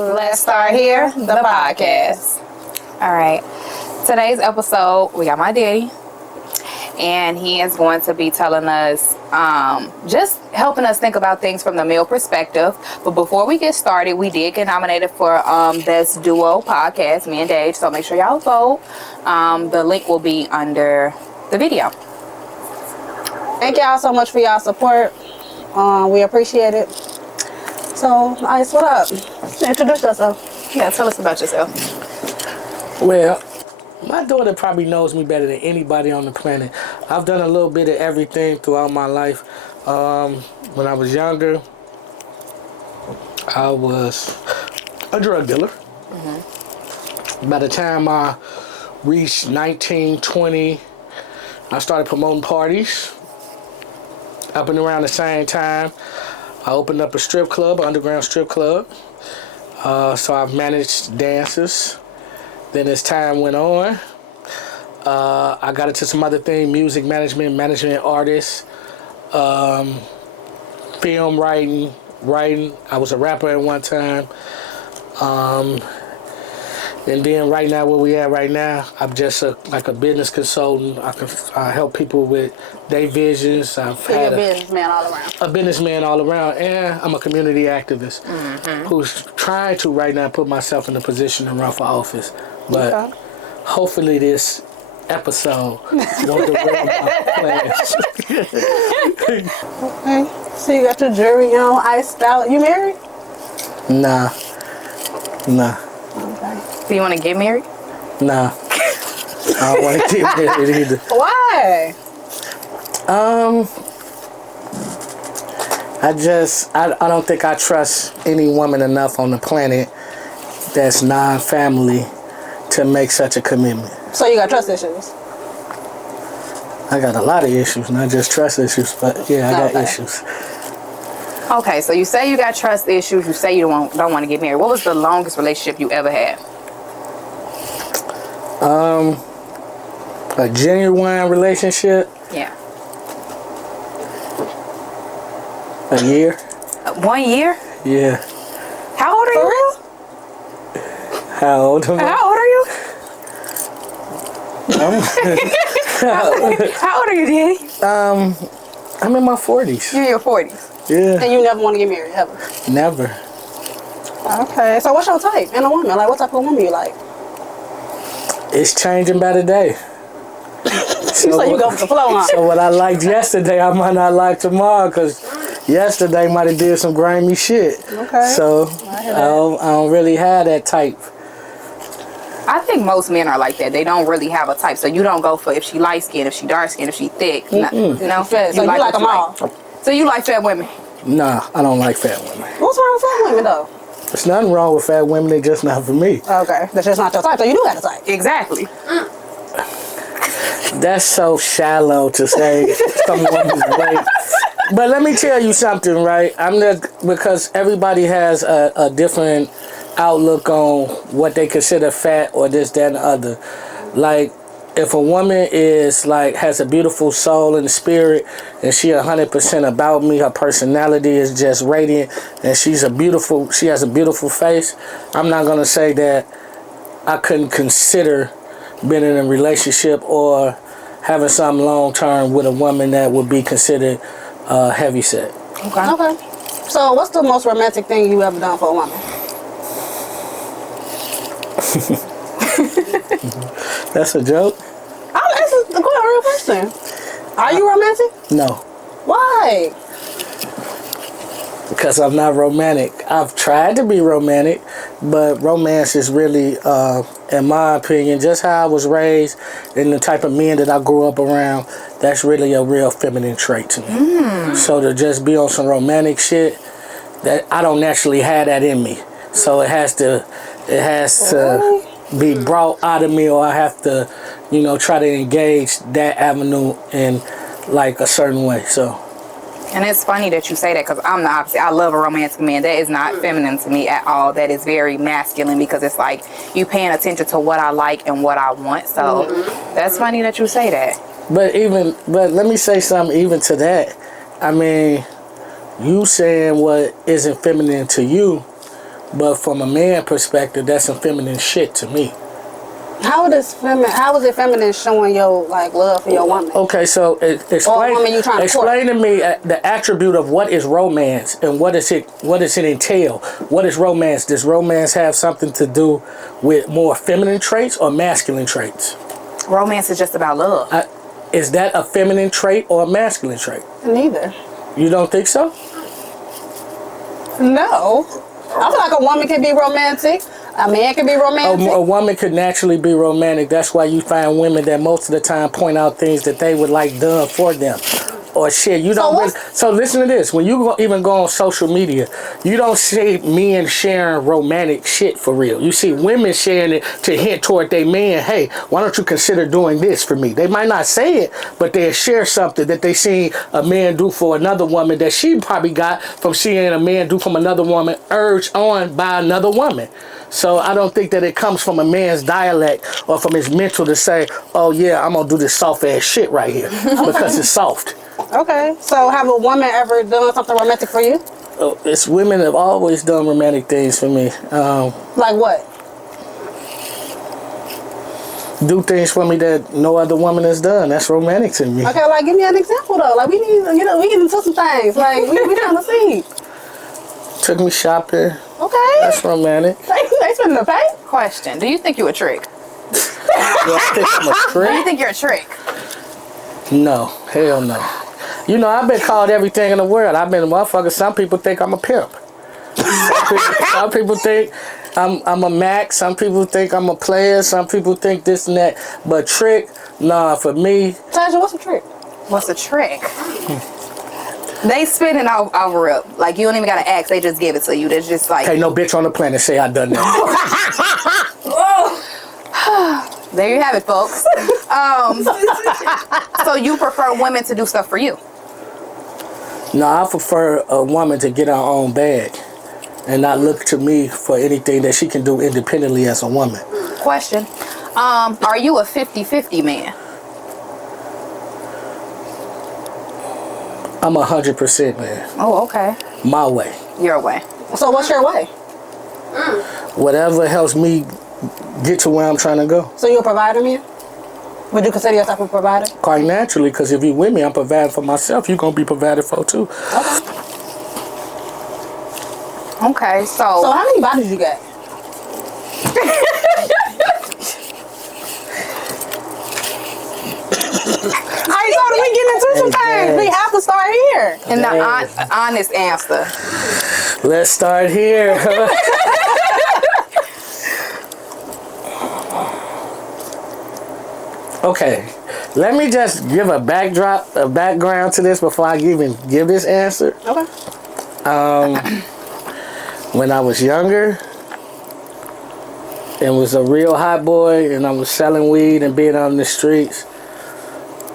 Let's start here, the podcast. All right. Today's episode, we got my daddy. And he is going to be telling us, just helping us think about things from the male perspective. But before we get started, we did get nominated for Best Duo Podcast, me and Dave. So make sure y'all vote. The link will be under the video. Thank y'all so much for y'all support. We appreciate it. So, Ice, what up? Introduce yourself. Yeah, tell us about yourself. Well, my daughter probably knows me better than anybody on the planet. I've done a little bit of everything throughout my life. When I was younger, I was a drug dealer. Mm-hmm. By the time I reached 19, 20, I started promoting parties. Up and around the same time, I opened up a strip club, an underground strip club. So I've managed dancers. Then as time went on, I got into some other things, music management artists, film writing. I was a rapper at one time. And then right now, where we at right now, I'm just like a business consultant. I help people with their visions. You're a businessman all around. A businessman all around, and I'm a community activist who's trying to right now put myself in a position to run for office. But hopefully this episode won't derail my plans. Okay. So you got your jewelry on, iced out. You married? Nah. Okay. Do you want to get married? Nah. I don't want to get married either. Why? I don't think I trust any woman enough on the planet that's non-family to make such a commitment. So you got trust issues? I got a lot of issues, not just trust issues, but yeah, I got issues. Okay, so you say you got trust issues. You say you don't want to get married. What was the longest relationship you ever had? A genuine relationship? Yeah. A year? 1 year? Yeah. How old are you? How old am I? How old are you? How old are you, Daddy? I'm in my 40s. You're in your 40s. Yeah. And you never want to get married, ever? Never. Okay. So what's your type in a woman? Like, what type of woman you like? It's changing by the day. You say you go with the flow, huh? So what I liked yesterday, I might not like tomorrow, because yesterday might have did some grimy shit. Okay. So I don't really have that type. I think most men are like that. They don't really have a type. So you don't go for if she light skinned, if she dark skinned, if she thick. You know? So you like them all? So you like fat women? Nah, I don't like fat women. What's wrong with fat women, though? There's nothing wrong with fat women. They're just not for me. Okay. That's just not your type. So you do got a type. Exactly. That's so shallow to say someone's weight. But let me tell you something, right? Because everybody has a different outlook on what they consider fat or this, that, and the other. Like, if a woman is like has a beautiful soul and spirit, and she 100% about me, her personality is just radiant, and she has a beautiful face, I'm not gonna say that I couldn't consider being in a relationship or having something long term with a woman that would be considered heavy set. Okay. So what's the most romantic thing you ever done for a woman? That's a joke? I'm asking the real question. Are you romantic? No. Why? Because I'm not romantic. I've tried to be romantic, but romance is really, in my opinion, just how I was raised and the type of men that I grew up around, that's really a real feminine trait to me. So to just be on some romantic shit, that I don't naturally have that in me. So it has to be brought out of me, or I have to, try to engage that avenue in like a certain way. So. And it's funny that you say that, because I'm the opposite. I love a romantic man. That is not feminine to me at all. That is very masculine, because it's like you paying attention to what I like and what I want. So that's funny that you say that. But let me say something even to that. I mean, you saying what isn't feminine to you But from a man perspective, that's some feminine shit to me. How is it feminine showing your like love for your woman? Okay, so explain, woman you trying to explain to me the attribute of what is romance and what does it entail? What is romance? Does romance have something to do with more feminine traits or masculine traits? Romance is just about love. Is that a feminine trait or a masculine trait? Neither. You don't think so? No. I feel like a woman can be romantic. A man can be romantic. A woman could naturally be romantic. That's why you find women that most of the time point out things that they would like done for them. Or shit, you don't really, so listen to this. When you even go on social media, you don't see men sharing romantic shit for real. You see women sharing it to hint toward their man, hey, why don't you consider doing this for me? They might not say it, but they'll share something that they seen a man do for another woman that she probably got from seeing a man do from another woman urged on by another woman. So I don't think that it comes from a man's dialect or from his mental to say, oh yeah, I'm gonna do this soft ass shit right here because it's soft. Okay, so have a woman ever done something romantic for you? It's women have always done romantic things for me. Like what? Do things for me that no other woman has done. That's romantic to me. Okay, like give me an example though. Like we need, we get into some things. Like we trying to see. Took me shopping. Okay. That's romantic. They spending the pay. Question: do you think you a trick? Do I think I'm a Do you trick? think you're a trick? No, hell no. You know, I've been called everything in the world. I've been a motherfucker. Some people think I'm a pimp. Some people think I'm a Mac. Some people think I'm a player. Some people think this and that. But trick, nah, for me. Taja, what's a trick? What's a trick? They spin it over it. Like you don't even gotta ask. They just give it to you. They're just like. Hey, no bitch on the planet say I done that. There you have it, folks. So you prefer women to do stuff for you? No, I prefer a woman to get her own bag and not look to me for anything that she can do independently as a woman. Question: are you a 50-50 man? I'm 100% man. Oh, okay. My way. Your way. So what's your way? Whatever helps me get to where I'm trying to go. So you a provider, man? Would you consider yourself a provider? Quite naturally, because if you with me, I'm providing for myself. You're going to be provided for too. Okay, so how many bodies you got? I thought we get into some things. We have to start here. in the honest answer. Let's start here. Okay, let me just give a background to this before I even give this answer. Okay. When I was younger and was a real hot boy and I was selling weed and being on the streets,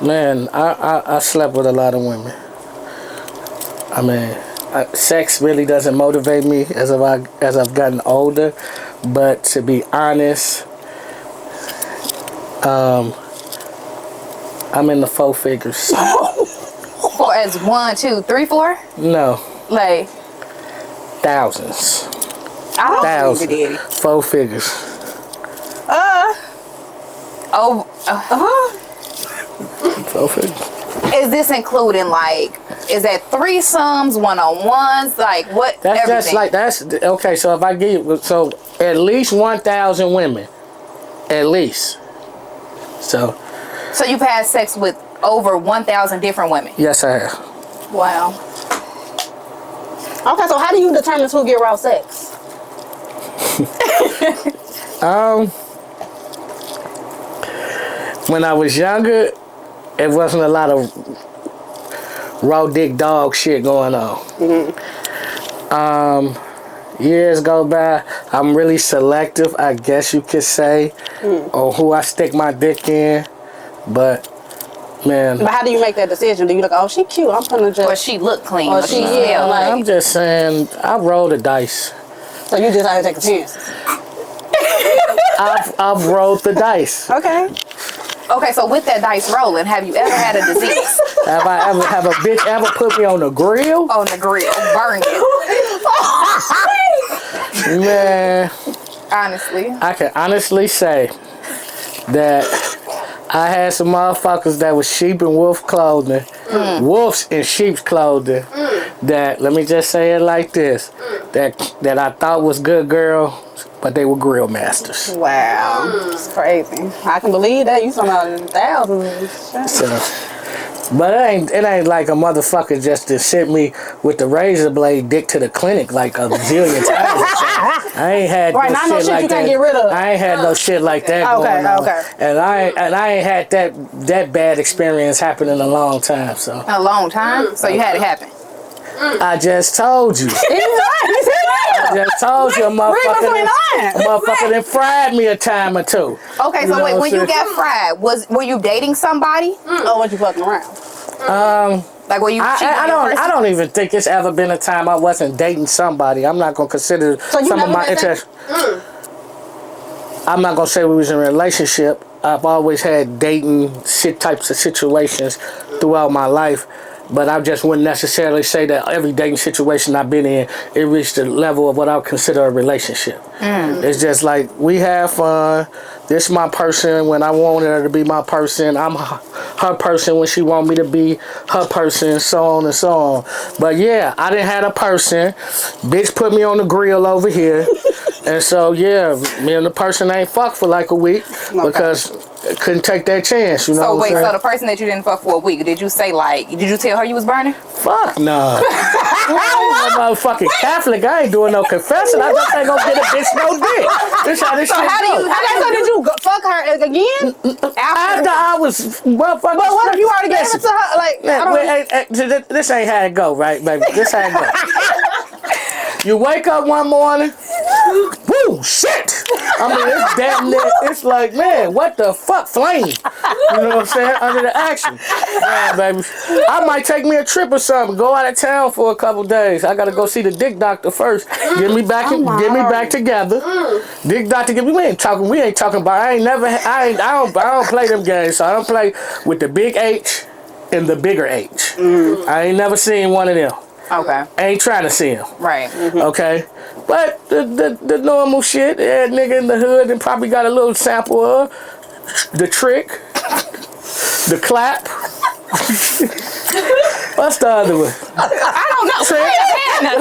man, I slept with a lot of women. I mean, sex really doesn't motivate me as I've gotten older, but to be honest, I'm in the 4 figures. For as 1, 2, 3, 4? No, Like thousands. I don't Thousands. believe it, Daddy. 4 figures. Oh, 4 figures. is this including like? Is that threesomes, one-on-ones? Like what? That's everything? just like that's okay. So if I give you at least 1,000 women, at least. So you've had sex with over 1,000 different women. yes, I have. Wow. Okay, so how do you determine who get raw sex? When I was younger, it wasn't a lot of raw dick dog shit going on. Years go by, I'm really selective, I guess you could say, on who I stick my dick in. But man, But how do you make that decision? Do you look, oh, she cute, I'm gonna just... Or she look clean. Or Or she- she yeah, smell like- I'm just saying, I roll the dice. So you just have to take a chance. I've rolled the dice. Okay. Okay, so with that dice rolling, have you ever had a disease Have a bitch ever put me on the grill? on the grill, burn it? Man, Honestly. I can honestly say that I had some motherfuckers that was sheep and wolf clothing, wolves in sheep's clothing. That, let me just say it like this, that I thought was good girl, but they were grill masters. Wow. It's crazy. I can believe that. You talking about thousands. So, but it ain't like a motherfucker just to send me with the razor blade dick to the clinic like a zillion times. I ain't had Right, no not shit no shit like you that. can't get rid of. I ain't had no shit like that going on. Okay. And I ain't had that bad experience happen in a long time. So A long time? So you had it happen. I just told you. I just told you a motherfucker that fried me a time or two. Okay, You so know wait, what when I'm you saying? got fried, were you dating somebody? Oh, what you fucking around? Like were you cheating on your person? I don't even think it's ever been a time I wasn't dating somebody. I'm not gonna consider So you some of never my been interests. I'm not gonna say we was in a relationship. I've always had dating types of situations throughout my life, but I just wouldn't necessarily say that every dating situation I've been in, it reached the level of what I would consider a relationship. It's just like we have fun. This is my person when I want her to be my person. I'm her person when she want me to be her person, so on and so on. But yeah, I didn't have a person. Bitch put me on the grill over here. And so yeah, me and the person ain't fucked for like a week because I couldn't take that chance, you know. So what wait, I'm so saying? the person that you didn't fuck for a week, did you say like, did you tell her you was burning? Fuck no. I'm a motherfucking Catholic. I ain't doing no confessing. I just ain't gonna get a bitch no dick. This how this So shit how do go. you, So did you fuck her again? After I was motherfucking. But what if you already gave it to her? Like, I don't This ain't how it go, right, baby? This how it go. You wake up one morning, woo, shit! I mean, it's damn near, it's like, man, what the fuck, flame? You know what I'm saying? Under the action. Yeah, baby. I might take me a trip or something, go out of town for a couple days. I gotta go see the dick doctor first. Get me back together. Dick doctor, we ain't talking about, I don't play them games, so I don't play with the big H and the bigger H. I ain't never seen one of them. Okay. I ain't trying to see him. Right. Okay? But the normal shit, yeah, nigga in the hood and probably got a little sample of the trick, the clap. What's the other one? I don't know. Trick.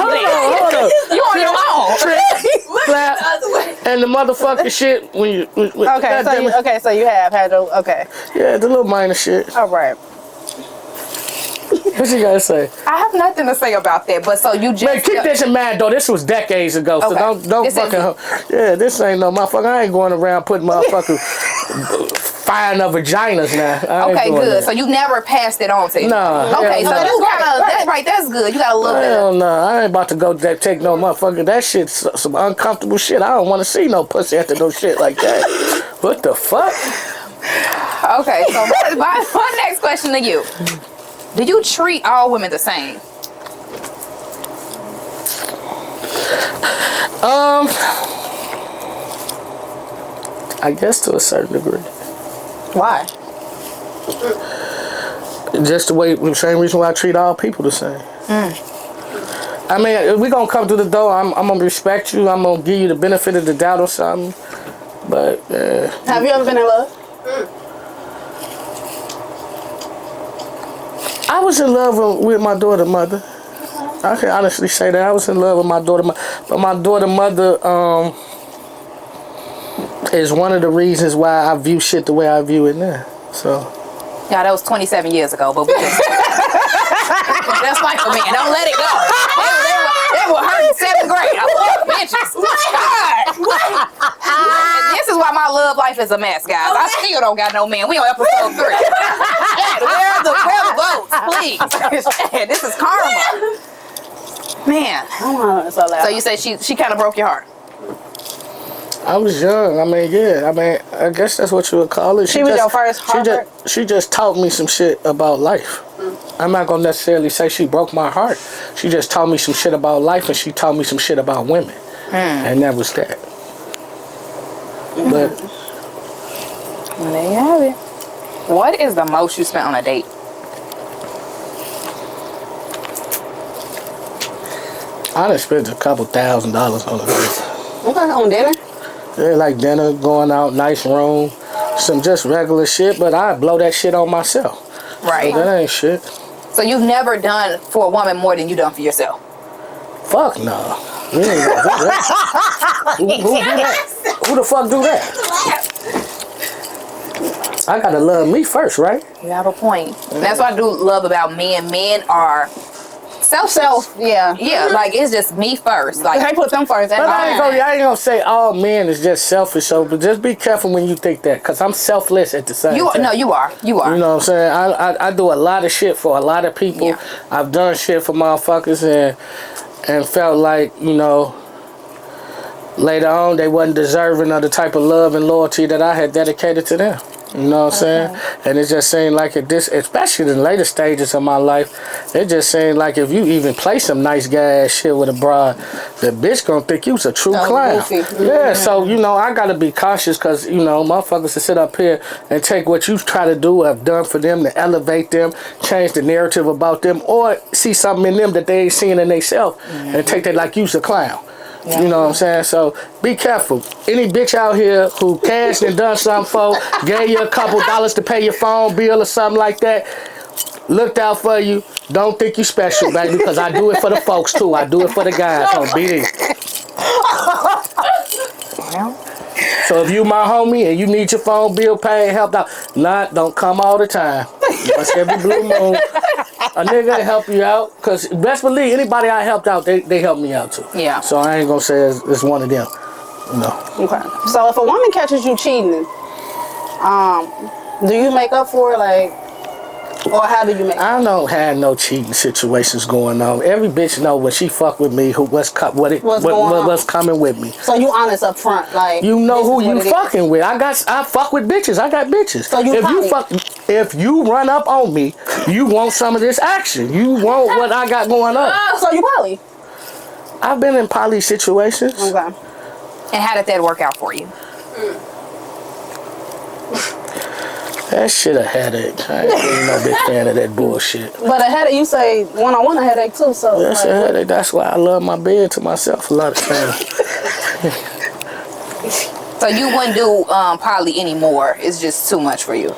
Hold on. You on your own. Trick, clap, and the motherfucking shit when you. so you have had the, okay. Yeah, the little minor shit. All right. What you gotta say? I have nothing to say about that, but so you just... Man, keep this in mind, though. This was decades ago, so Okay. don't This fucking... Yeah, this ain't no motherfucker. I ain't going around putting motherfuckers... firing up vaginas now. I ain't Okay, doing good. that. So you never passed it on to him? Nah. Okay, hell so no. you got that's good. You got a little bit Hell of... no, I ain't about to go take no motherfucker. That shit's some uncomfortable shit. I don't want to see no pussy after no shit like that. What the fuck? Okay, so my next question to you. Do you treat all women the same? I guess to a certain degree. Why? Just the same reason why I treat all people the same. I mean, if we gonna come to the door, I'm gonna respect you. I'm gonna give you the benefit of the doubt or something. But Have you ever been in love? I was in love with my daughter mother. I can honestly say that I was in love with my daughter mother. But my daughter mother is one of the reasons why I view shit the way I view it now. So. Yeah, that was 27 years ago, but we just... That's like a man. Don't let it go. They were hurt in 7th grade. I love bitches. God. And this is why my love life is a mess, guys. I still don't got no man. We on episode 3. Where are the votes, please? Shit, this is karma. Man. So you said she kind of broke your heart. I was young. I mean, yeah. I mean, I guess that's what you would call it. She was your first heart? She just taught me some shit about life. I'm not gonna necessarily say she broke my heart. She just taught me some shit about life, and she taught me some shit about women, and that was that. But there you have it. What is the most you spent on a date? I done spent a couple $1,000s on a date. Okay, on dinner? Yeah, like dinner, going out, nice room, some just regular shit, but I blow that shit on myself. Right. So that ain't shit. So you've never done for a woman more than you done for yourself? Fuck no. You ain't gonna do that. Who do that? Who the fuck do that? I gotta love me first, right? You have a point. And that's what I do love about men. Men are self, yeah. Yeah, like it's just me first. Like I put them first. But I ain't gonna say all men is just selfish, so but just be careful when you think that, cause I'm selfless at the same time. No, you are. You are. You know what I'm saying? I do a lot of shit for a lot of people. Yeah. I've done shit for motherfuckers and felt like, you know, later on they wasn't deserving of the type of love and loyalty that I had dedicated to them. You know what I'm saying? And it just seemed like at this, especially in the later stages of my life, it just seemed like if you even play some nice guy ass shit with a broad, the bitch gonna think you's a true clown. Yeah, so, you know, I gotta be cautious because, you know, motherfuckers to sit up here and take what you try to do, have done for them to elevate them, change the narrative about them, or see something in them that they ain't seeing in themselves and take that like you's a clown. Yeah. You know what I'm saying? So be careful. Any bitch out here who cashed and done something for, gave you a couple dollars to pay your phone bill or something like that, looked out for you. Don't think you special, baby, because I do it for the folks too. I do it for the guys. So be there. So if you my homie and you need your phone bill paid, helped out, don't come all the time. Once every blue moon, a nigga help you out. Cause best believe anybody I helped out, they help me out too. Yeah. So I ain't gonna say it's one of them. You know. Okay. So if a woman catches you cheating, do you make up for it, like, or how do you make? I don't have no cheating situations going on. Every bitch know when she fuck with me, what's coming with me. So you honest up front, like you know who you fucking with. I fuck with bitches. I got bitches. So if you run up on me, you want some of this action. You want what I got going on. So you poly? I've been in poly situations. Okay. And how did that work out for you? That shit a headache. I ain't really no big fan of that bullshit. But a headache, you say one-on-one a headache too, so. That's a headache. That's why I love my bed to myself a lot of times. So you wouldn't do poly anymore. It's just too much for you.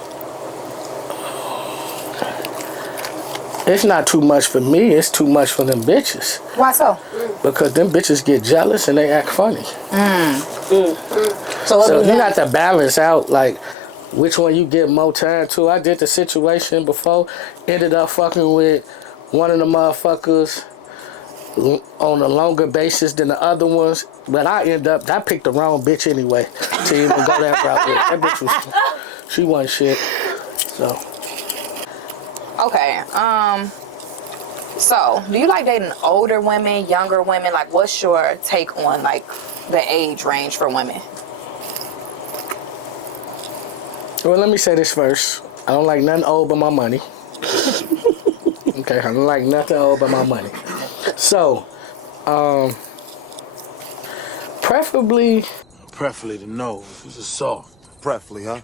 It's not too much for me. It's too much for them bitches. Why so? Because them bitches get jealous and they act funny. So you got to balance out, like, which one you get more time to. I did the situation before, ended up fucking with one of the motherfuckers on a longer basis than the other ones, but I picked the wrong bitch anyway to even go that route with. That bitch she wasn't shit. So. Okay, so do you like dating older women, younger women? Like, what's your take on, like, the age range for women? Well, let me say this first. I don't like nothing old but my money. Okay, I don't like nothing old but my money. So, preferably the nose. This is soft. Preferably, huh?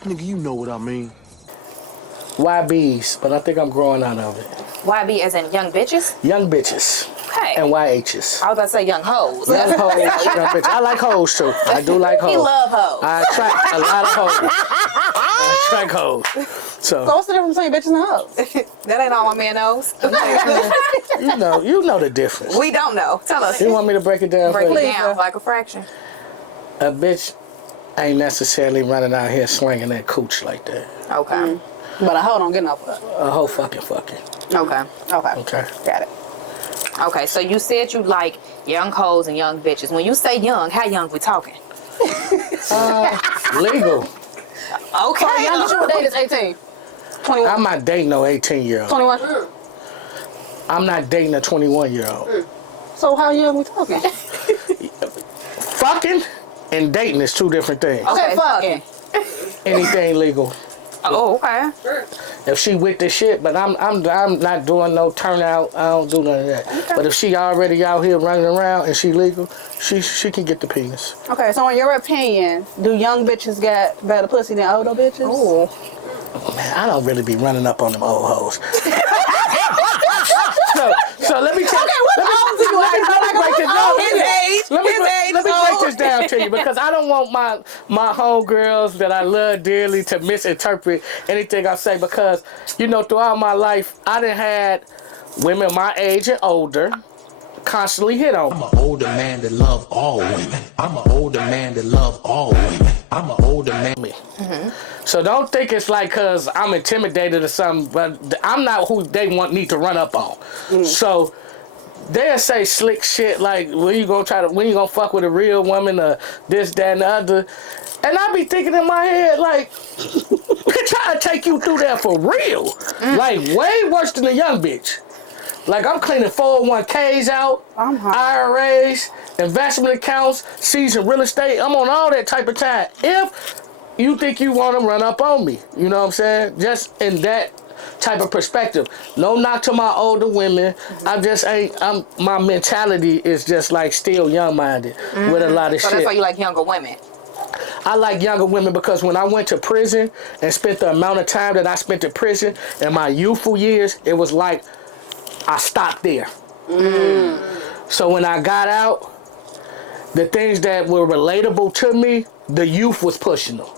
Nigga, you know what I mean. YBs, but I think I'm growing out of it. YB as in young bitches? Young bitches. Okay. And YHs. I was about to say young hoes. Young hoes, young bitches. I like hoes too. I do like hoes. He love hoes. I attract a lot of hoes. I attract hoes. So what's the difference between bitches and hoes? That ain't all my man knows. you know the difference. We don't know. Tell us. You want me to break it down Break for it you? down like a fraction. A bitch ain't necessarily running out here slinging that cooch like that. Okay. But a hoe don't get no fuck. A hoe fucking. Okay. Okay. Got it. Okay, so you said you like young hoes and young bitches. When you say young, how young we talking? Legal. Okay. So youngest you would date is 18. 21. I'm not dating no 18-year-old. 21. I'm not dating a 21-year-old. So how young we talking? Fucking and dating is two different things. Okay, fucking. Anything legal. Oh, okay. If she with the shit, but I'm not doing no turnout. I don't do none of that. Okay. But if she already out here running around and she legal, she can get the penis. Okay, so in your opinion, do young bitches get better pussy than older bitches? Ooh. Man, I don't really be running up on them old hoes. So let me tell you. Okay, what hoes do you like? this. Let me break this down to you because I don't want my homegirls that I love dearly to misinterpret anything I say because, you know, throughout my life, I done had women my age and older constantly hit on me. I'm an older man that love all women. I'm an older man that love all women. I'm an older man. So don't think it's like because I'm intimidated or something, but I'm not who they need to run up on. So they'll say slick shit like, when you gonna fuck with a real woman or this, that, and the other. And I be thinking in my head, like, bitch, I'll take you through that for real. Like, way worse than a young bitch. Like, I'm cleaning 401ks out, IRAs, investment accounts, seasoned real estate. I'm on all that type of time. If you think you want to run up on me, you know what I'm saying? Just in that type of perspective. No knock to my older women. My mentality is just like still young-minded with a lot of shit. So that's why you like younger women. I like younger women because when I went to prison and spent the amount of time that I spent in prison in my youthful years, it was like I stopped there. So when I got out, the things that were relatable to me, the youth was pushing them.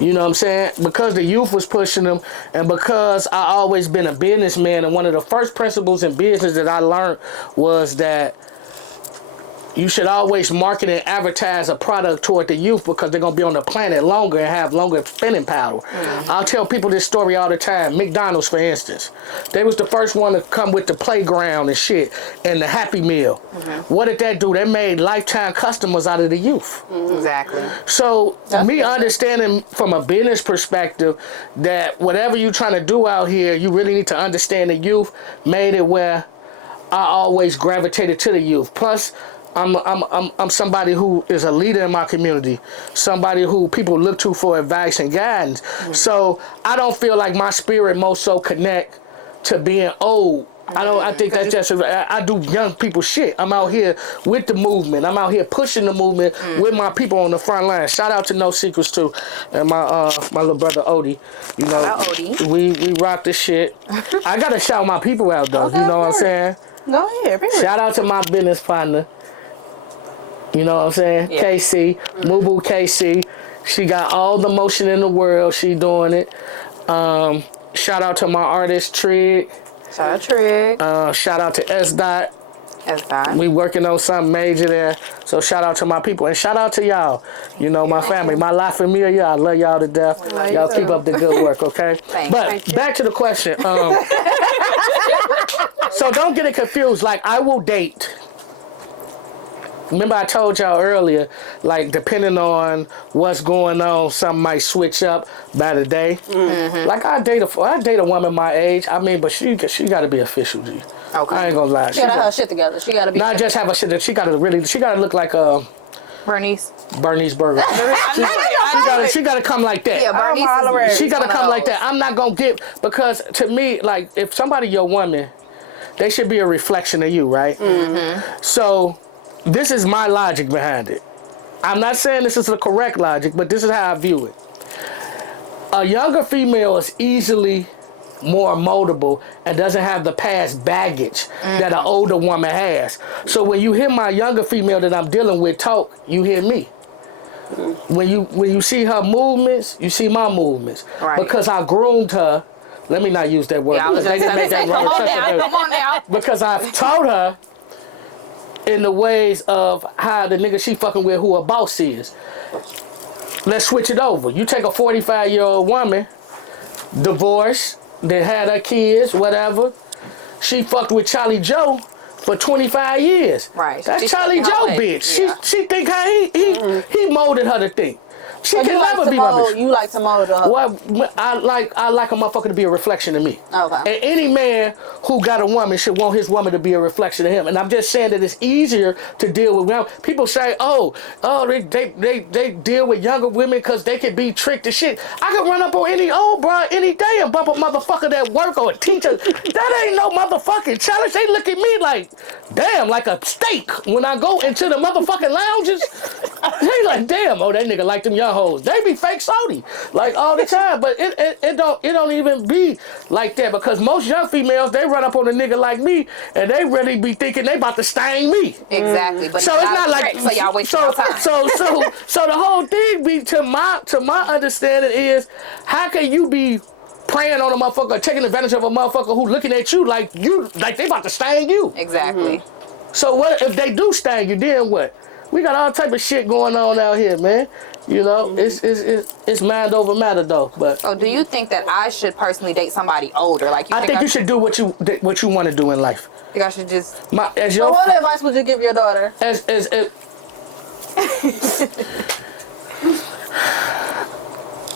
You know what I'm saying? Because the youth was pushing them and because I always been a businessman, and one of the first principles in business that I learned was that you should always market and advertise a product toward the youth because they're going to be on the planet longer and have longer spending power. I'll tell people this story all the time. McDonald's, for instance. They was the first one to come with the playground and shit and the Happy Meal. What did that do? They made lifetime customers out of the youth. Exactly. So me understanding from a business perspective that whatever you're trying to do out here, you really need to understand the youth, made it where I always gravitated to the youth. Plus, I'm somebody who is a leader in my community, somebody who people look to for advice and guidance. So I don't feel like my spirit most so connect to being old. I think that's just I do young people shit. I'm out here with the movement. I'm out here pushing the movement with my people on the front line. Shout out to No Secrets too, and my little brother Odie. You know, we rock this shit. I gotta shout my people out though. You know what I'm saying? Go ahead. Shout out to my business partner. You know what I'm saying? Yeah. KC, Mubu KC. She got all the motion in the world. She doing it. Shout out to my artist Trig. Shout out Trig. Shout out to S Dot. S Dot. We working on something major there. So shout out to my people and shout out to y'all. You know, my family, my La Familia. I love y'all to death. Y'all keep up the good work, okay? But back to the question. So don't get it confused. Like, I will date. Remember I told y'all earlier, like, depending on what's going on, something might switch up by the day. Like, I date a woman my age. I mean, but she got to be official, G. Okay. I ain't gonna lie. She gotta have her shit together. She gotta be. Not just have her shit. She gotta look like Bernice Burger. She gotta come like that. Yeah, Bernice. She gotta come like that. I'm not gonna because to me, like, if somebody your woman, they should be a reflection of you, right? So. This is my logic behind it. I'm not saying this is the correct logic, but this is how I view it. A younger female is easily more moldable and doesn't have the past baggage that an older woman has. So when you hear my younger female that I'm dealing with talk, you hear me. When you see her movements, you see my movements. Right. Because I groomed her. Let me not use that word. Yeah, I was just gonna say, come on now. Because I've taught her in the ways of how the nigga she fucking with who a boss is. Let's switch it over. You take a 45-year-old woman, divorced, that had her kids, whatever. She fucked with Charlie Joe for 25 years. Right. That's Charlie Joe, bitch. Yeah. She think how he molded her to think. She can never be my bitch. You like to mold her. Well, I like a motherfucker to be a reflection of me. Okay. And any man who got a woman should want his woman to be a reflection of him. And I'm just saying that it's easier to deal with women. People say, they deal with younger women because they can be tricked to shit. I can run up on any old bro any day and bump a motherfucker that work or a teacher. That ain't no motherfucking challenge. They look at me like, damn, like a steak when I go into the motherfucking lounges. They be like, damn, oh, that nigga like them young hoes. They be fake salty, like all the time. But it don't even be like that, because most young females, they run up on a nigga like me and they really be thinking they about to stain me. Exactly. But So it's not like so y'all wasting your time. So the whole thing be to my understanding is, how can you be preying on a motherfucker, taking advantage of a motherfucker who looking at you like they about to stain you? Exactly. So what if they do stain you? Then what? We got all type of shit going on out here, man. You know, it's mind over matter though. But So do you think that I should personally date somebody older? Like I think you should do what you want to do in life. I think I should just. As So your what advice would you give your daughter? as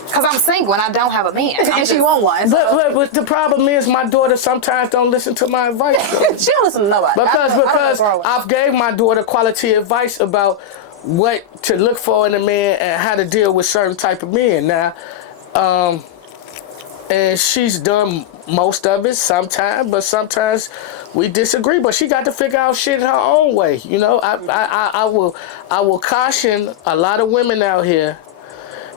Because I'm single and I don't have a man. And she want one. So. but the problem is my daughter sometimes don't listen to my advice. She don't listen to nobody. Because I've gave my daughter quality advice about what to look for in a man and how to deal with certain type of men. Now, and she's done most of it sometimes, but sometimes we disagree. But she got to figure out shit her own way. You know, I will caution a lot of women out here.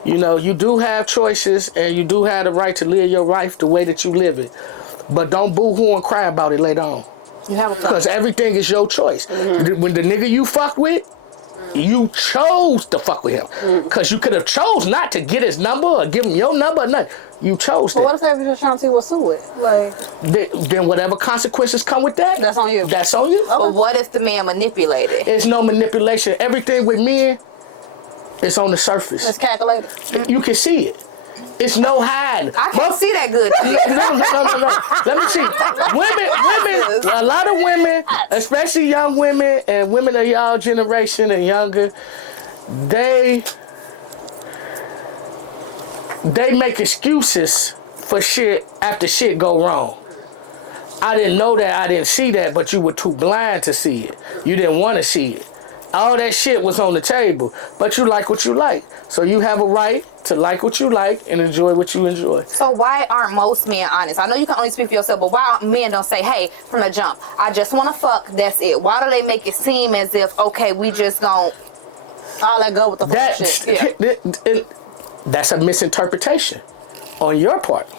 You know, you do have choices and you do have the right to live your life the way that you live it. But don't boo-hoo and cry about it later on. You have a plan. Because everything is your choice. When the nigga you fucked with, you chose to fuck with him. Because you could have chose not to get his number or give him your number or nothing. You chose But what that. if they just trying to see what's to it? Like, Then whatever consequences come with that, that's on you. that's on you. But what if the man manipulated? There's no manipulation. Everything with men, it's on the surface. It's calculated. You can see it. It's no hiding. I can't see that good. No. Let me see. Women, a lot of women, especially young women and women of y'all generation and younger, they make excuses for shit after shit go wrong. I didn't know that, I didn't see that, but you were too blind to see it. You didn't want to see it. All that shit was on the table, but you like what you like. So you have a right to like what you like and enjoy what you enjoy. So why aren't most men honest? I know you can only speak for yourself, but why men don't say, hey, from the jump, I just want to fuck, that's it? Why do they make it seem as if, okay, we just gon' I'll let go with the fuck shit. Yeah. That's a misinterpretation on your part.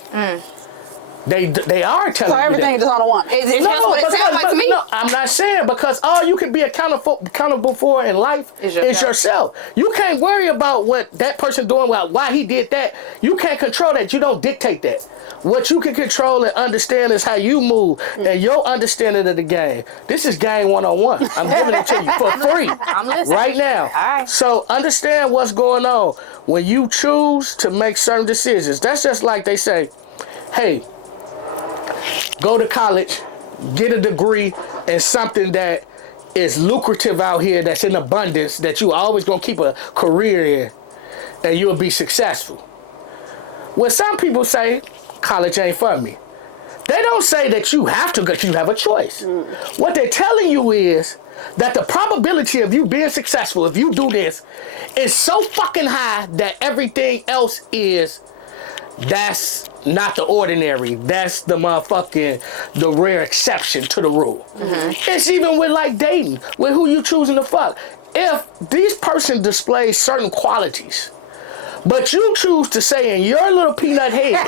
They are telling So you everything just on the one. Is it just what it sounds like to me? No, I'm not saying, because all you can be accountable for in life is yourself. You can't worry about what that person doing, why he did that. You can't control that. You don't dictate that. What you can control and understand is how you move and your understanding of the game. This is game 101. I'm giving it to you for free. I'm listening. Right now. All right. So understand what's going on. When you choose to make certain decisions, that's just like they say, hey, go to college, get a degree in something that is lucrative out here, that's in abundance, that you always gonna keep a career in, and you'll be successful. Well, some people say, college ain't for me. They don't say that you have to, because you have a choice. What they're telling you is that the probability of you being successful, if you do this, is so fucking high that everything else that's not the ordinary. That's the rare exception to the rule. It's even with like dating, with who you choosing to fuck. If this person displays certain qualities, but you choose to say in your little peanut head,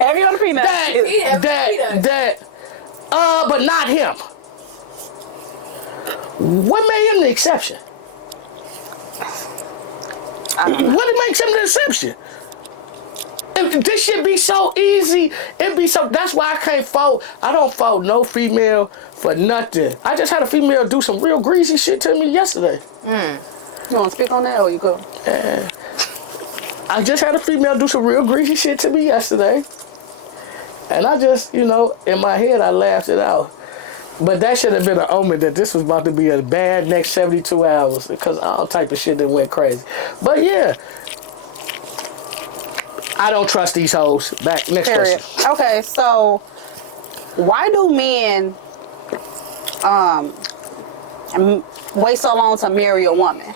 Every other peanut. but not him. What made him the exception? What makes him the exception? This should be so easy. That's why I don't fault no female for nothing. I just had a female do some real greasy shit to me yesterday. You want to speak on that or you go? I just had a female do some real greasy shit to me yesterday. And I just, in my head, I laughed it out. But that should have been an omen that this was about to be a bad next 72 hours, because all type of shit that went crazy. But yeah, I don't trust these hoes. Back, next Period. question. Okay, so why do men wait so long to marry a woman?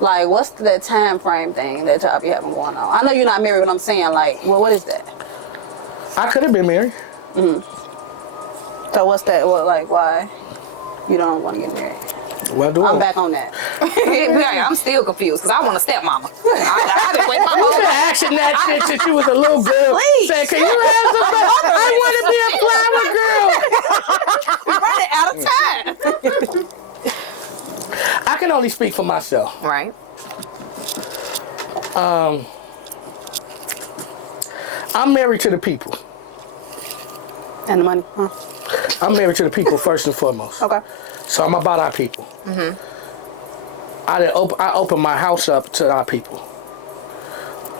Like, what's that time frame thing that y'all be having going on? I know you're not married, but I'm saying, like, well, what is that? I could have been married. So what's that? Why you don't want to get married? What do I'm back on that. I'm still confused because I want a stepmama. I've been waiting my You whole been life. asking that shit since you was a little girl. Please. Say, can you have some? I want to be a flower girl. We're running out of time. I can only speak for myself. Right. I'm married to the people. And the money, huh? I'm married to the people first and foremost. Okay. So I'm about our people. I open my house up to our people.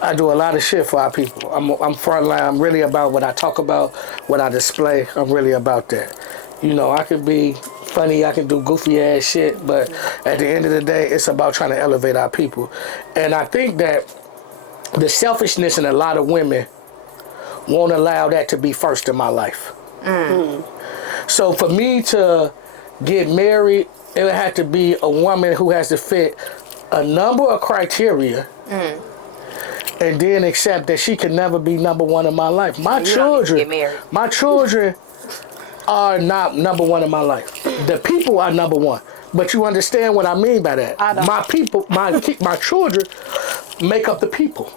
I do a lot of shit for our people. I'm frontline. I'm really about what I talk about, what I display. I'm really about that. You know, I could be funny, I can do goofy ass shit, but at the end of the day, it's about trying to elevate our people. And I think that the selfishness in a lot of women won't allow that to be first in my life. So for me to get married, it would have to be a woman who has to fit a number of criteria and then accept that she can never be number one in my life. My children are not number one in my life. The people are number one. But you understand what I mean by that. I don't. My people, my children make up the people.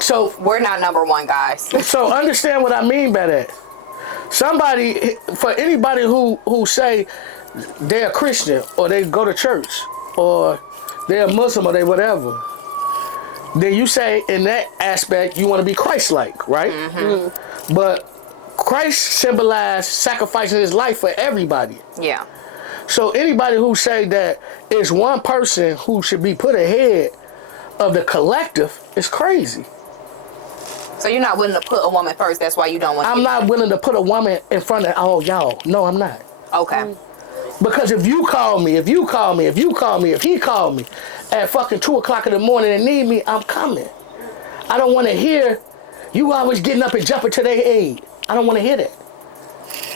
So We're not number one, guys. So understand what I mean by that. For anybody who say they're a Christian or they go to church or they're a Muslim or they whatever, then you say in that aspect you want to be Christ-like, right? But Christ symbolized sacrificing his life for everybody. Yeah. So anybody who say that it's one person who should be put ahead of the collective is crazy. So you're not willing to put a woman first. That's why you don't want. I'm not willing to put a woman in front of all y'all. No, I'm not. Okay. Because if he call me at fucking 2 o'clock in the morning and need me, I'm coming. I don't want to hear you always getting up and jumping to their aid. I don't want to hear that.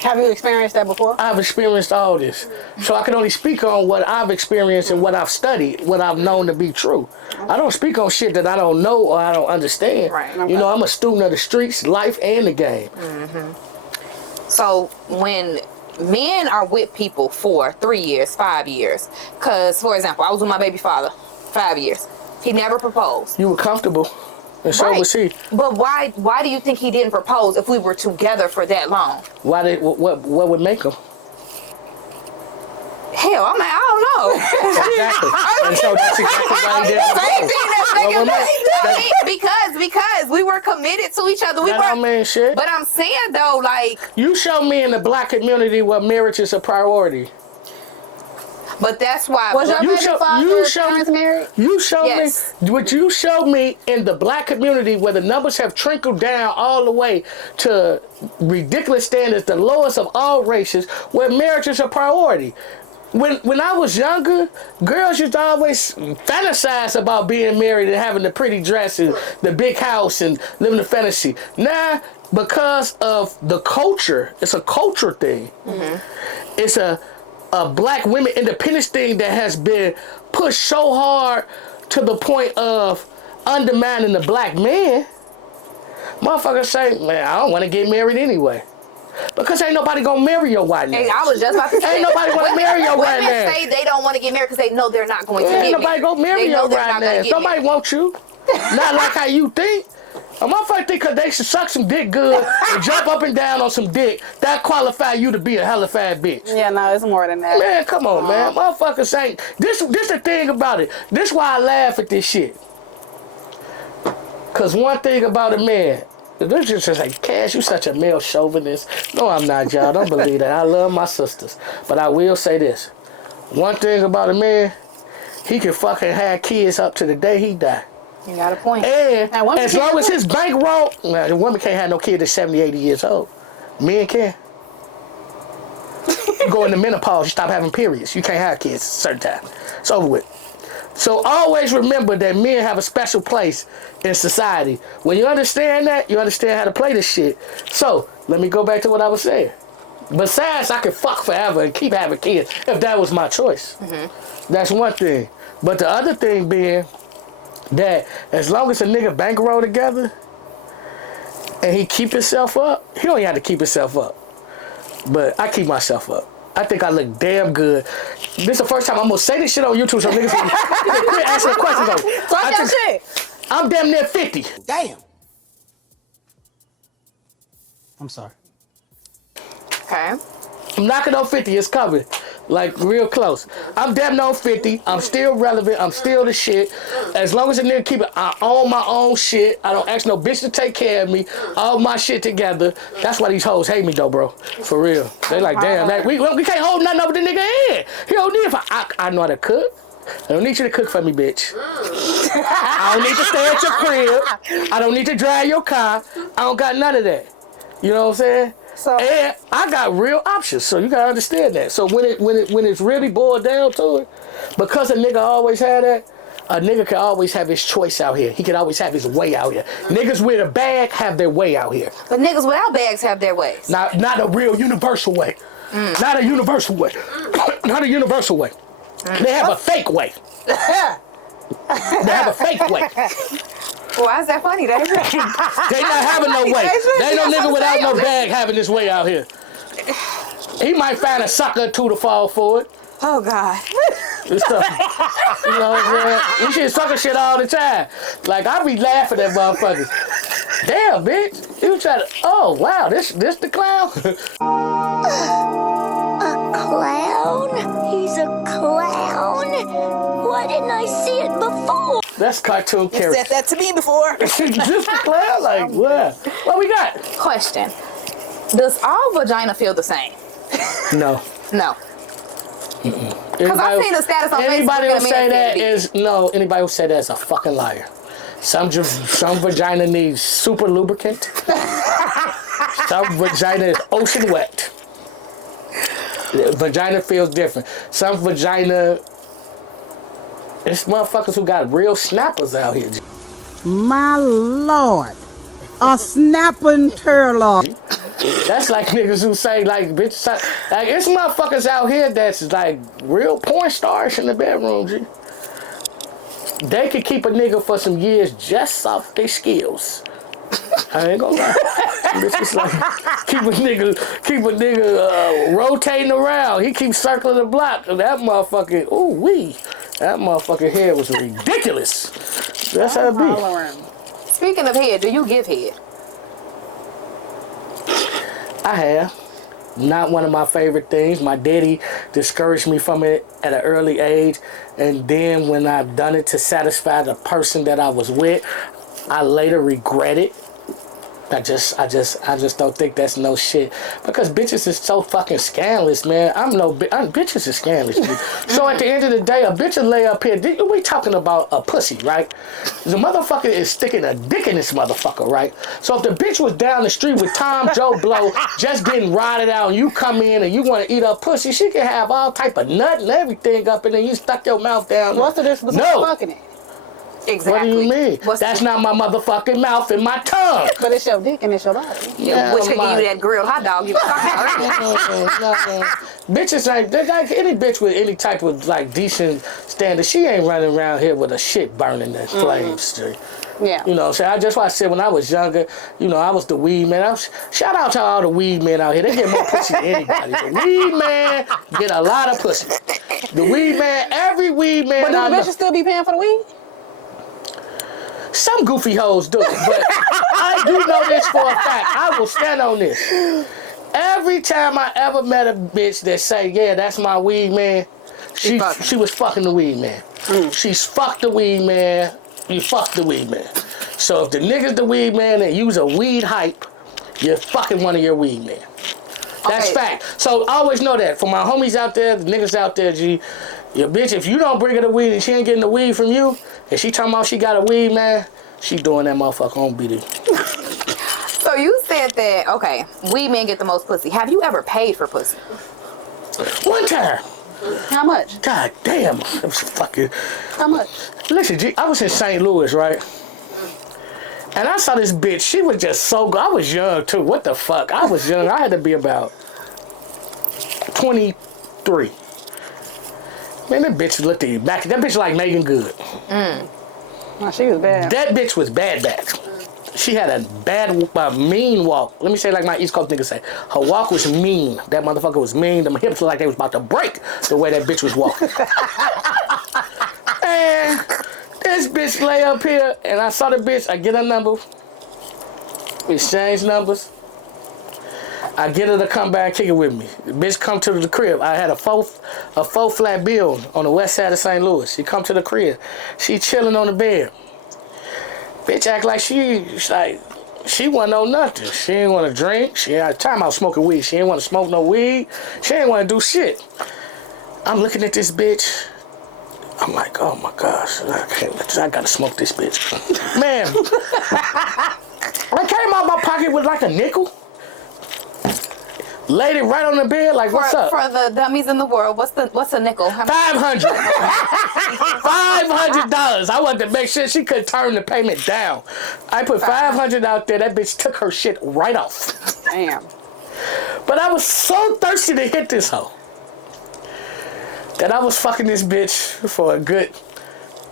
Have you experienced that before? I've experienced all this. So I can only speak on what I've experienced and what I've studied, what I've known to be true. I don't speak on shit that I don't know or I don't understand. Right. Okay. You know, I'm a student of the streets, life, and the game. So when men are with people for 3 years, 5 years, because, for example, I was with my baby father 5 years. He never proposed. You were comfortable, and so was he. But why do you think he didn't propose if we were together for that long? What would make him? Hell, I don't know. Exactly. And so that's exactly why he didn't Same thing propose. that's making Well, because we were committed to each other. That don't mean shit. But I'm saying though, like, You show me in the black community what marriage is a priority. but that's why. Was your baby father's parents married? You show Yes. me what you showed me in the black community where the numbers have trickled down all the way to ridiculous standards, the lowest of all races, where marriage is a priority. When I was younger, girls used to always fantasize about being married and having the pretty dress and the big house and living the fantasy. Now, because of the culture, it's a culture thing. It's a black women independence thing that has been pushed so hard to the point of undermining the black man. Motherfuckers say, man, I don't want to get married anyway. Because ain't nobody gonna marry your white man. Hey, I was just about to say. Ain't nobody gonna marry your white Women man. say they don't want to get married because they know they're not going to get Ain't married. nobody gonna marry They know your they're white not gonna man. get Somebody married. want you. Not like how you think. A motherfucker think because they should suck some dick good and jump up and down on some dick, that qualify you to be a hella fat bitch. Yeah, no, it's more than that. Man, come on, man. Motherfuckers ain't. This the thing about it. This why I laugh at this shit. Because one thing about a man, this just like, Cash, you such a male chauvinist. No, I'm not, y'all. Don't believe that. I love my sisters. But I will say this. One thing about a man, he can fucking have kids up to the day he die. You got a point. And Now, women as can't long as do his bankroll, nah, the woman can't have no kid that's 70, 80 years old. Men can. You go into menopause, you stop having periods. You can't have kids at a certain time. It's over with. So always remember that men have a special place in society. When you understand that, you understand how to play this shit. So, let me go back to what I was saying. Besides, I could fuck forever and keep having kids if that was my choice. That's one thing. But the other thing being that as long as a nigga bankroll together and he keep himself up, he don't have to keep himself up. But I keep myself up. I think I look damn good. This is the first time I'm gonna say this shit on YouTube so niggas can quit asking questions on it. Talk your shit. I'm damn near 50. Damn. I'm sorry. Okay. I'm knocking on 50. It's coming. Like, real close. I'm damn near 50. I'm still relevant. I'm still the shit. As long as a nigga keep it, I own my own shit. I don't ask no bitch to take care of me. All my shit together. That's why these hoes hate me, though, bro. For real. They like, damn, like, we can't hold nothing over the nigga head. He don't need it. I know how to cook. I don't need you to cook for me, bitch. I don't need to stay at your crib. I don't need to drive your car. I don't got none of that. You know what I'm saying? So, And I got real options, so you gotta understand that. So when it's really boiled down to it, because a nigga always had that, a nigga can always have his choice out here. He can always have his way out here. Niggas with a bag have their way out here. But niggas without bags have their ways. Not a real universal way. Not a universal way. Not a universal way. They have a fake way. They have a fake way. Why is that funny? That They not having no way. They ain't no nigga without no bag having this way out here. He might find a sucker or two to fall for it. Oh God. And stuff. You know what I'm saying? We shit sucker shit all the time. Like, I be laughing at motherfuckers. Damn, bitch. You try to, oh wow, this the clown? Clown? He's a clown? Why didn't I see it before? That's cartoon character. Said that to me before. Just the clown? Like, what? What we got? Question. Does all vagina feel the same? No. No. Because I've seen the status on anybody Facebook. who say that is, no, anybody who say that is a fucking liar. Some vagina needs super lubricant. Some vagina is ocean wet. Vagina feels different. Some vagina, it's motherfuckers who got real snappers out here. My Lord. A snapping turlock. That's like niggas who say, like, bitch, like, it's motherfuckers out here that's like real porn stars in the bedroom, G. They could keep a nigga for some years just off their skills. I ain't gonna lie. Bitches like, keep a nigga rotating around. He keeps circling the block. And that motherfucking, ooh wee. That motherfucking head was ridiculous. That's how it be. Speaking of head, do you give head? I have. Not one of my favorite things. My daddy discouraged me from it at an early age. And then when I've done it to satisfy the person that I was with, I later regret it. I just don't think that's no shit. Because bitches is so fucking scandalous, man. Bitches is scandalous, dude. So at the end of the day, a bitch will lay up here. We talking about a pussy, right? The motherfucker is sticking a dick in this motherfucker, right? So if the bitch was down the street with Tom, Joe Blow, just getting rotted out, and you come in and you want to eat her pussy, she can have all type of nut and everything up, and then you stuck your mouth down. What's the difference between fucking it? Exactly. What do you mean? That's not my motherfucking mouth and my tongue. But it's your dick and it's your body. Yeah, which could give you that grilled hot dog you were talking about. Bitches like any bitch with any type of like decent standard, she ain't running around here with a shit burning in flames. Yeah. You know, so that's why I said when I was younger, you know, I was the weed man. Shout out to all the weed men out here. They get more pussy than anybody. The weed man get a lot of pussy. The weed man, every weed man. But do the bitches still be paying for the weed? Some goofy hoes do, but I do know this for a fact. I will stand on this. Every time I ever met a bitch that say, yeah, that's my weed man, she was fucking the weed man. She's fucked the weed man, you fucked the weed man. So if the nigga's the weed man and use a weed hype, you're fucking one of your weed men. That's fact. So always know that. For my homies out there, the niggas out there, G, your bitch, if you don't bring her the weed and she ain't getting the weed from you, and she talking about she got a weed, man, she doing that motherfucker on BD. So you said that, okay, weed men get the most pussy. Have you ever paid for pussy? One time. How much? God damn. It was fucking... How much? Listen, G, I was in St. Louis, right? And I saw this bitch. She was just so good. I was young, too. What the fuck? I was young. I had to be about 23. Man, that bitch looked at you back. That bitch like Megan Good. No, she was bad. That bitch was bad back. she had a mean walk. Let me say like my East Coast niggas say. Her walk was mean. That motherfucker was mean. Them hips looked like they was about to break the way that bitch was walking. And this bitch lay up here, and I saw the bitch. I get her number. We exchange numbers. I get her to come back and kick it with me. The bitch come to the crib. I had a four flat bill on the west side of St. Louis. She come to the crib. She chilling on the bed. Bitch act like she wasn't on nothing. She ain't want to drink. She had time out smoking weed. She ain't want to smoke no weed. She ain't want to do shit. I'm looking at this bitch. I'm like, oh my gosh, I gotta smoke this bitch. Man, I came out my pocket with like a nickel. Laid it right on the bed, like, what's up? For the dummies in the world, what's a nickel? $500. $500. I wanted to make sure she could turn the payment down. I put $500 out there. That bitch took her shit right off. Damn. But I was so thirsty to hit this hoe that I was fucking this bitch for a good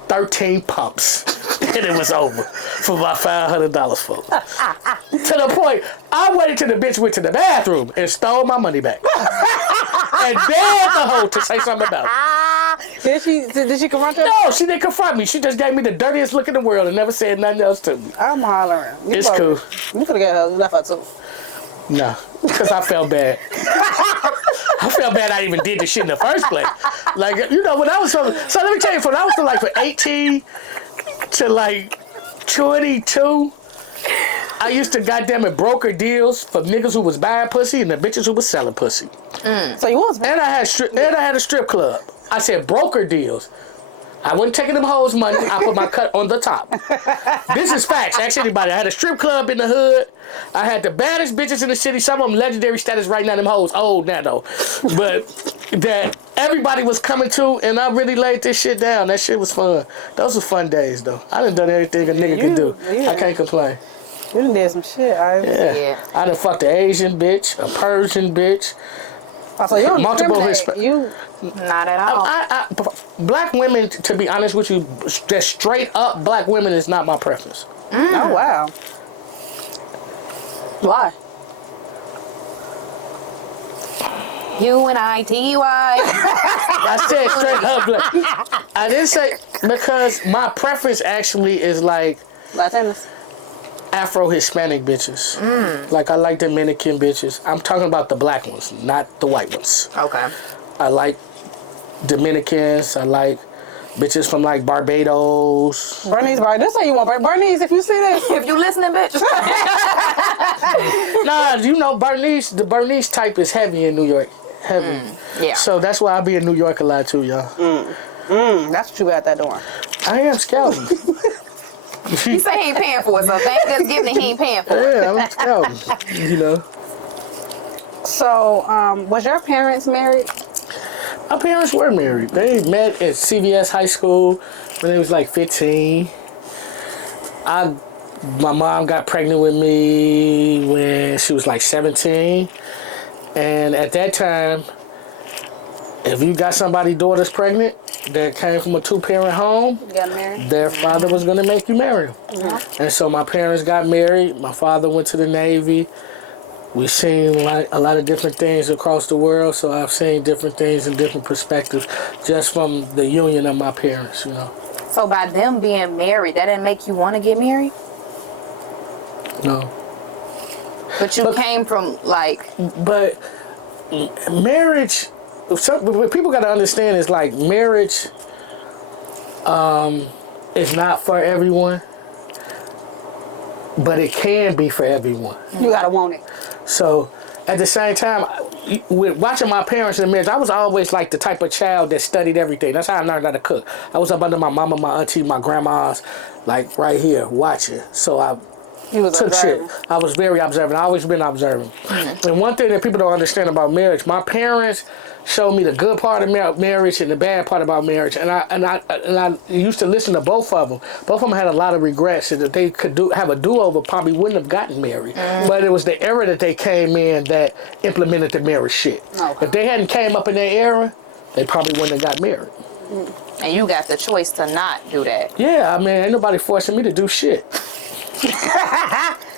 13 pumps. And it was over for my $500, folks. To the point, I waited till the bitch went to the bathroom and stole my money back. And dared the hoe to say something about it. Did she confront you? No, she didn't confront me. She just gave me the dirtiest look in the world and never said nothing else to me. I'm hollering. It's cool. You could have left her too. No, because I felt bad. I felt bad I even did this shit in the first place. Like, you know, when I was so let me tell you, when I was from 18 to like 22, I used to goddamn it broker deals for niggas who was buying pussy and the bitches who was selling pussy. So you was And I had a strip club. I said broker deals. I wasn't taking them hoes' money. I put my cut on the top. This is facts. Ask anybody. I had a strip club in the hood. I had the baddest bitches in the city. Some of them legendary status right now. Them hoes old now though. But that everybody was coming to, and I really laid this shit down. That shit was fun. Those were fun days though. I done done everything a nigga could do. I can't complain. You done did some shit. Yeah. I done fucked an Asian bitch, a Persian bitch. Oh, so you don't multiple discriminate. Not at all. Black women, to be honest with you, just straight up black women is not my preference. Oh wow. Why? U-N-I-T-Y. I said straight up black. I didn't say, because my preference actually is like Latinos. Afro-Hispanic bitches. Like I like Dominican bitches. I'm talking about the black ones, not the white ones. Okay. I like Dominicans. I like bitches from like Barbados. Bernice, this how you want Bernice, if you see this. If you listening, bitch. Nah, you know Bernice, the Bernice type is heavy in New York. Heavy. Yeah. So that's why I be in New York a lot too, y'all. That's what you got that doing. I am scouting. He say he ain't paying for it, so thank just giving it, he ain't paying for it. Yeah, I'm scouting. You know. So, was your parents married? My parents were married. They met at CVS High School when they was like 15. My mom got pregnant with me when she was like 17. And at that time, if you got somebody's daughter's pregnant that came from a two-parent home, You got married? their father was going to make you marry him. And so my parents got married. My father went to the Navy. We've seen like a lot of different things across the world, so I've seen different things in different perspectives just from the union of my parents, you know. So by them being married, that didn't make you want to get married? No. But you came from like... But marriage, what people got to understand is like marriage is not for everyone, but it can be for everyone. You gotta want it. So at the same time, with watching my parents in the marriage, I was always like the type of child that studied everything. That's how I learned how to cook. I was up under my mama, my auntie, my grandma's, like right here watching. So I took shit. I was very observant. I always been observant. And one thing that people don't understand about marriage, my parents showed me the good part of marriage and the bad part about marriage, and I used to listen to both of them. Both of them had a lot of regrets, and that they could have a do-over, probably wouldn't have gotten married. But it was the era that they came in that implemented the marriage shit. Okay. If they hadn't came up in that era, they probably wouldn't have got married. And you got the choice to not do that. Yeah, I mean, ain't nobody forcing me to do shit.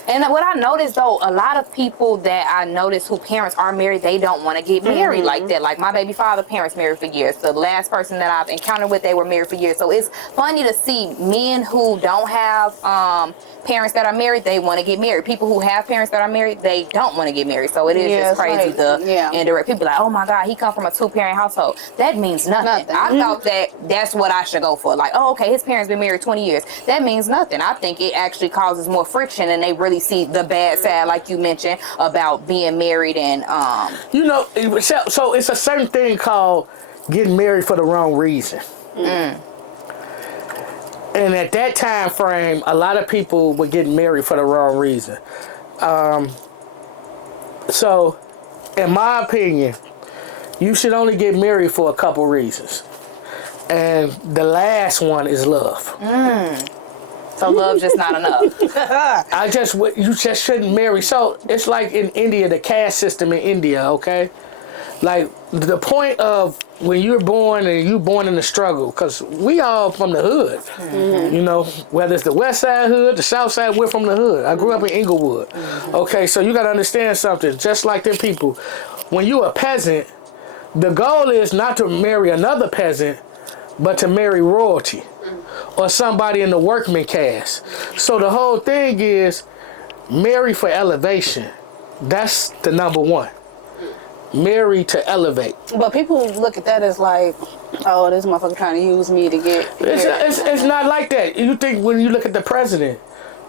And what I noticed though, a lot of people that I noticed who parents are married, they don't want to get married like that. Like my baby father parents married for years. The last person that I've encountered with, they were married for years. So it's funny to see men who don't have parents that are married, they want to get married. People who have parents that are married, they don't want to get married. So it is just crazy the indirect. People like, oh my God, he come from a 2-parent household. That means nothing. I thought that's what I should go for. Like, oh, okay, his parents been married 20 years. That means nothing. I think it actually causes more friction, and they really see the bad side, like you mentioned, about being married and you know, so it's a certain thing called getting married for the wrong reason. And at that time frame, a lot of people were getting married for the wrong reason. So, in my opinion, you should only get married for a couple reasons. And the last one is love. So love just not enough. You just shouldn't marry. So it's like in India, the caste system in India, okay? Like the point of when you're born and you're born in the struggle, because we all from the hood, you know, whether it's the west side hood, the south side, we're from the hood. I grew up in Inglewood. Okay, so you got to understand something. Just like them people, when you're a peasant, the goal is not to marry another peasant, but to marry royalty or somebody in the workman caste. So the whole thing is marry for elevation. That's the number one. Marry to elevate. But people look at that as like, oh, this motherfucker trying to use me to get. It's not like that. You think when you look at the president,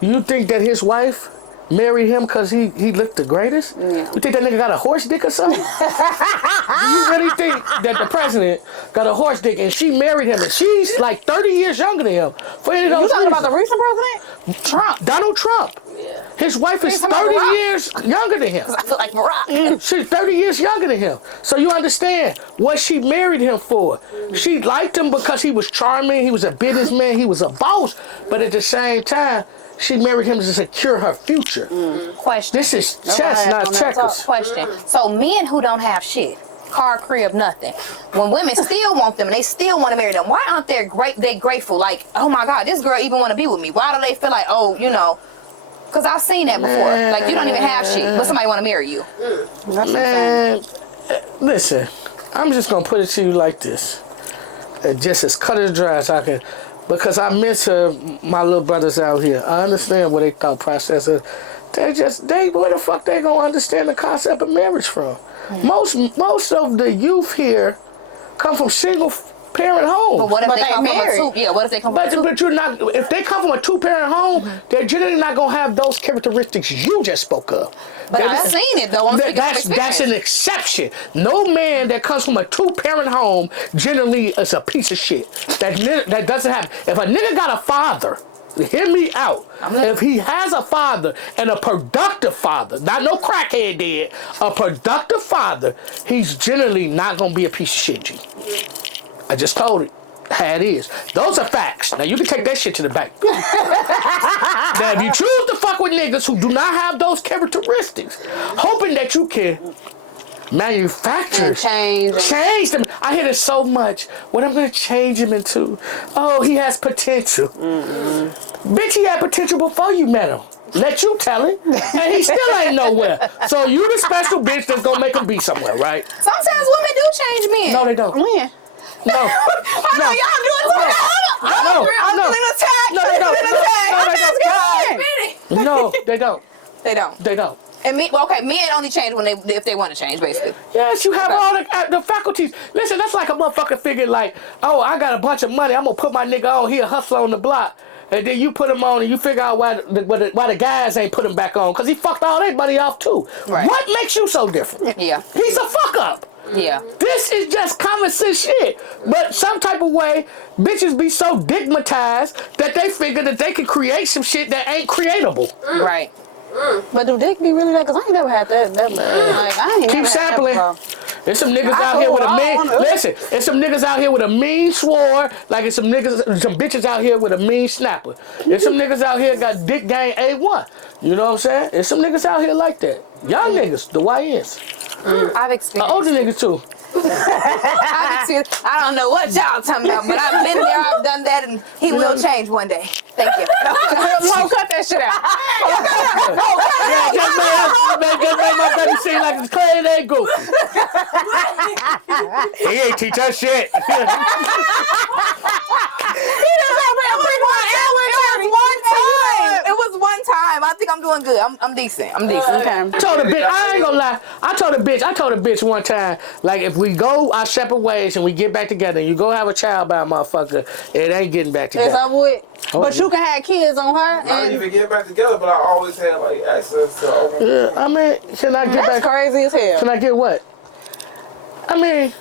you think that his wife married him because he looked the greatest? Yeah. You think that nigga got a horse dick or something? Do you really think that the president got a horse dick and she married him and she's like 30 years younger than him? For any of those You talking reasons? about the recent president? Trump. Donald Trump. Yeah. His wife is 30 years younger than him. I feel like Barack. She's 30 years younger than him. So you understand what she married him for. She liked him because he was charming, he was a businessman, he was a boss. But at the same time, she married him to secure her future. Question. This is chess, not checkers. Question. So men who don't have shit, car, crib, nothing, when women still want them and they still want to marry them, why aren't they grateful? Like, oh my God, this girl even want to be with me. Why do they feel like, oh, you know, because I've seen that before. Like, you don't even have shit, but somebody want to marry you. Man, listen, I'm just going to put it to you like this. Just as cut as dry as I can. Because I mentor my little brothers out here. I understand what they thought process is. Where the fuck they gonna understand the concept of marriage from? Most of the youth here come from single parent homes. But what if they come married? from a 2? Yeah, what if they come from a 2? But you're not. If they come from a 2-parent home, they're generally not gonna have those characteristics you just spoke of. But I've seen it though. That's an exception. No man that comes from a 2-parent home generally is a piece of shit. That doesn't happen. If a nigga got a father, hear me out. If he has a father and a productive father, not no crackhead dad, a productive father, he's generally not gonna be a piece of shit, G. I just told it how it is. Those are facts. Now you can take that shit to the bank. Now if you choose to fuck with niggas who do not have those characteristics, hoping that you can manufacture change them. I hear this so much. What I'm gonna change him into? Oh, he has potential. Bitch, he had potential before you met him. Let you tell it. And he still ain't nowhere. So you the special bitch that's gonna make him be somewhere, right? Sometimes women do change men. No, they don't. When? No. I know y'all doing something. No, they don't. They don't. They don't. And men only change if they want to change, basically. Yes, you have all the faculties. Listen, that's like a motherfucker figure like, oh, I got a bunch of money. I'm going to put my nigga on here, hustle on the block. And then you put him on and you figure out why the guys ain't put him back on. Because he fucked all their money off too. Right. What makes you so different? Yeah. He's a fuck up. Yeah. This is just common sense shit. But some type of way, bitches be so digmatized that they figure that they can create some shit that ain't creatable. Right. But do dick be really that? Because I ain't never had that. Like, I ain't Keep never sampling. had that. There's some niggas out here with a mean. Listen, there's some niggas out here with a mean sword. Like it's some bitches out here with a mean snapper. There's some niggas out here got dick game A1. You know what I'm saying? There's some niggas out here like that. Young niggas, the YNs. I've experienced. Older niggas too. I don't know what y'all talking about, but I've been there, I've done that, and he will change one day. Thank you. Mo, cut that shit out. Yeah, just made my baby seem like it's crazy and goofy. He ain't teach us shit. It was one time. I think I'm doing good. I'm decent. I'm decent. Okay. I told a bitch, I ain't gonna lie. I told a bitch one time, like if we go our separate ways and we get back together, and you go have a child by a motherfucker, it ain't getting back together. It's over with. Oh, But you can have kids on her. Not And even get back together, but I always have like access to open. Yeah, I mean, can I get that's back? crazy as hell. Can I get what? I mean,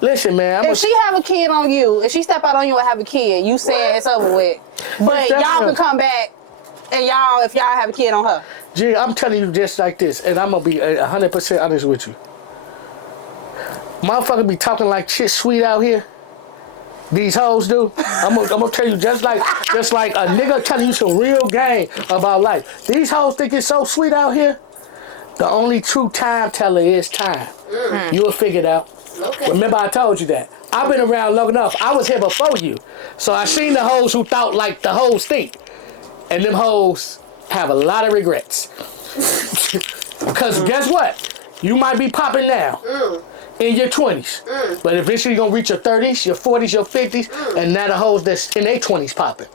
listen, man. If she have a kid on you, if she step out on you and have a kid, you saying it's over with. But y'all can come back and y'all, if y'all have a kid on her. Gee, I'm telling you just like this, and I'm gonna be 100% honest with you. Motherfucker be talking like shit sweet out here. These hoes do. I'm gonna tell you just like a nigga telling you some real game about life. These hoes think it's so sweet out here. The only true time teller is time. You'll figure it out. Okay. Remember I told you that. I've been around long enough. I was here before you. So I seen the hoes who thought like the hoes think. And them hoes have a lot of regrets. Because guess what? You might be popping now in your 20s. But eventually you're going to reach your 30s, your 40s, your 50s. And now the hoes that's in their 20s popping.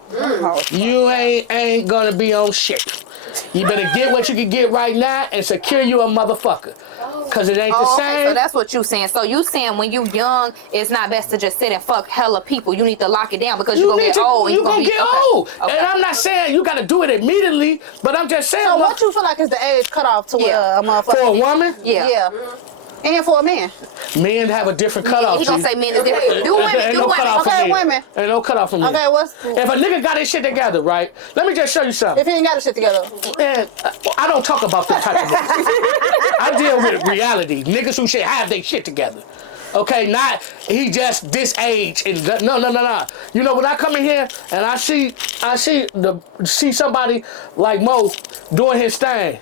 You ain't going to be on shit. You better get what you can get right now and secure you a motherfucker. Because it ain't the same. So that's what you saying. So you saying when you young, it's not best to just sit and fuck hella people. You need to lock it down because you're going to get old. You're going to get old. Okay. And I'm not saying you got to do it immediately, but I'm just saying. So what you feel like is the age cutoff to a motherfucker? For a woman? Yeah. And for a man. Men have a different cutoff. He gonna say men is different. Do women, Ain't do no women. cutoff for Okay, men. women. Ain't no cutoff for men. Okay, If a nigga got his shit together, right? Let me just show you something. if he ain't got his shit together? Man, I don't talk about that type of niggas. I deal with reality. Niggas who should have their shit together. Okay, not he just this age and no. You know when I come in here and I see somebody like Mo doing his thing.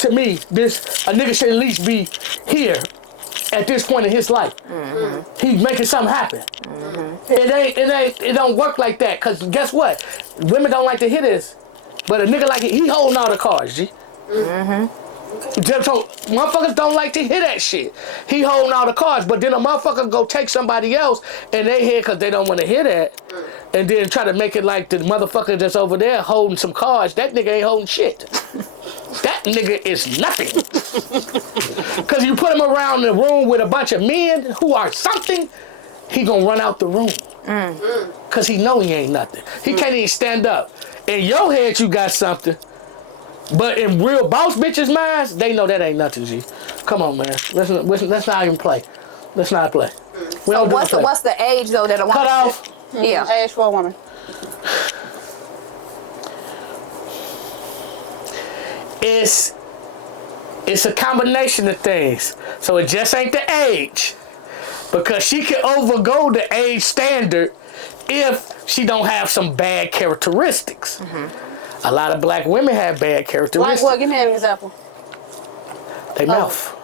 To me, a nigga should at least be here at this point in his life. He's making something happen. It don't work like that. Cause guess what? Women don't like to hear this, but a nigga like he holding all the cards, G. So motherfuckers don't like to hear that shit. He holding all the cards, but then a motherfucker go take somebody else and they hear because they don't want to hear that, and then try to make it like the motherfucker that's over there holding some cards. That nigga ain't holding shit. That nigga is nothing. Because you put him around the room with a bunch of men who are something, he gonna run out the room. Because he know he ain't nothing. He can't even stand up. In your head, you got something. But in real boss bitches' minds, they know that ain't nothing, G. Come on, man. Let's not even play. Let's not play. We So don't what's the age though that a woman cut off? Yeah. Age for a woman. It's a combination of things. So it just ain't the age. Because she can overgo the age standard if she don't have some bad characteristics. A lot of black women have bad characteristics. Like what? Give me an example. They mouth.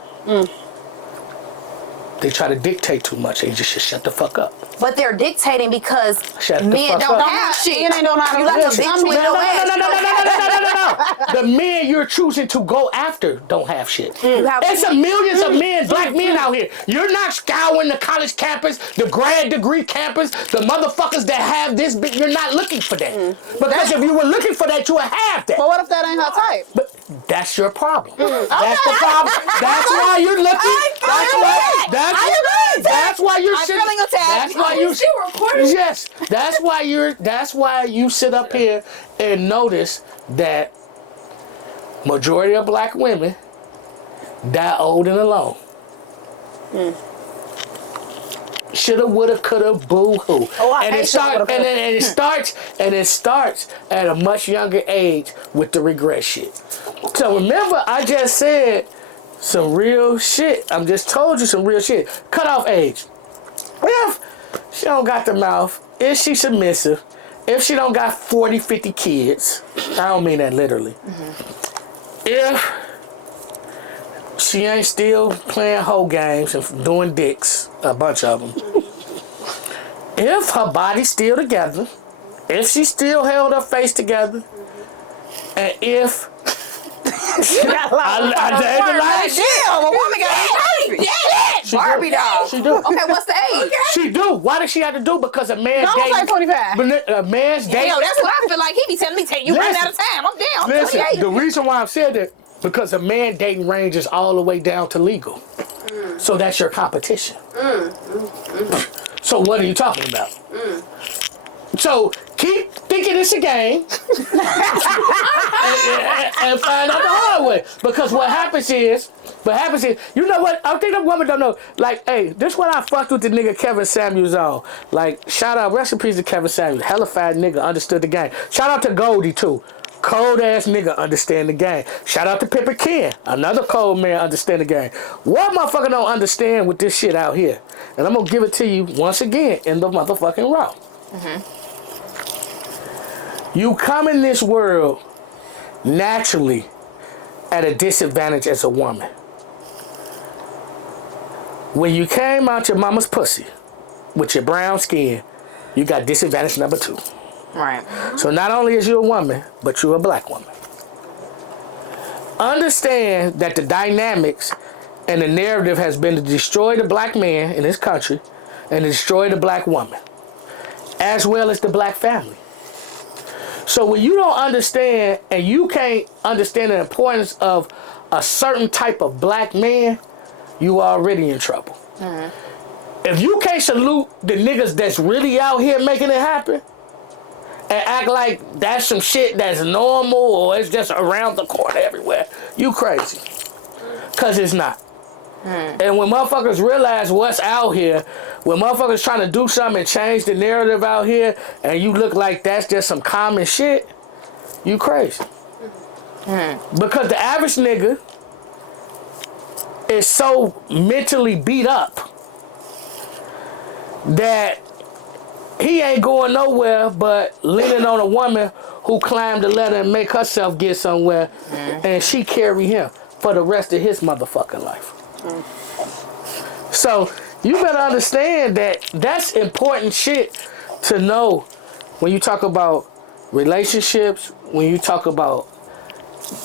They try to dictate too much. They just should shut the fuck up. But they're dictating because Shut the men fuck don't up. have shit. Men ain't know how to You like a listen. bitch with no ass. No. The men you're choosing to go after don't have shit. have- It's a millions of men, black men out here. You're not scouring the college campus, the grad degree campus, the motherfuckers that have this. You're not looking for that. Because if you were looking for that, you would have that. But what if that ain't her type? But that's your problem. That's the problem. That's why you're looking. That's why you're I'm sitting. feeling attacked. That's why you. Yes. That's why you sit up here and notice that majority of black women die old and alone. Shoulda, woulda, coulda, boo hoo. And it starts at a much younger age with the regret shit. So remember, I just said some real shit. I just told you some real shit. Cut off age. If she don't got the mouth, if she submissive, if she don't got 40, 50 kids, I don't mean that literally. If she ain't still playing hoe games and doing dicks, a bunch of them. If her body's still together, if she still held her face together, and if Damn, a woman got to be perfect. Barbie doll. She do. Okay, what's the age? She do. Why does she have to do? Because a man's Don't say dating. 25. A man's dating. Damn, that's what I feel like. He be telling me, you running out of time. I'm down. I'm Listen, 28. the reason why I've said that, because a man dating ranges all the way down to legal. So that's your competition. So what are you talking about? So keep thinking it's a game and find out the hard way. Because what happens is, you know what? I think the woman don't know. Like, hey, this what I fucked with the nigga Kevin Samuels on. Like, shout out, recipes to Kevin Samuels. Hella fat nigga, understood the game. Shout out to Goldie too. Cold ass nigga, understand the game. Shout out to Pippa Ken, another cold man, understand the game. What motherfucker don't understand with this shit out here? And I'm gonna give it to you once again in the motherfucking raw. You come in this world naturally at a disadvantage as a woman. When you came out your mama's pussy with your brown skin, you got disadvantage number 2. Right. So not only is you a woman, but you're a black woman. Understand that the dynamics and the narrative has been to destroy the black man in this country and to destroy the black woman, as well as the black family. So when you don't understand and you can't understand the importance of a certain type of black man, you are already in trouble. If you can't salute the niggas that's really out here making it happen and act like that's some shit that's normal or it's just around the corner everywhere, you crazy. Cause it's not. And when motherfuckers realize what's out here, when motherfuckers trying to do something and change the narrative out here, and you look like that's just some common shit, you crazy. Because the average nigga is so mentally beat up that he ain't going nowhere but leaning on a woman who climbed the ladder and make herself get somewhere, and she carry him for the rest of his motherfucking life. So you better understand that that's important shit to know when you talk about relationships, when you talk about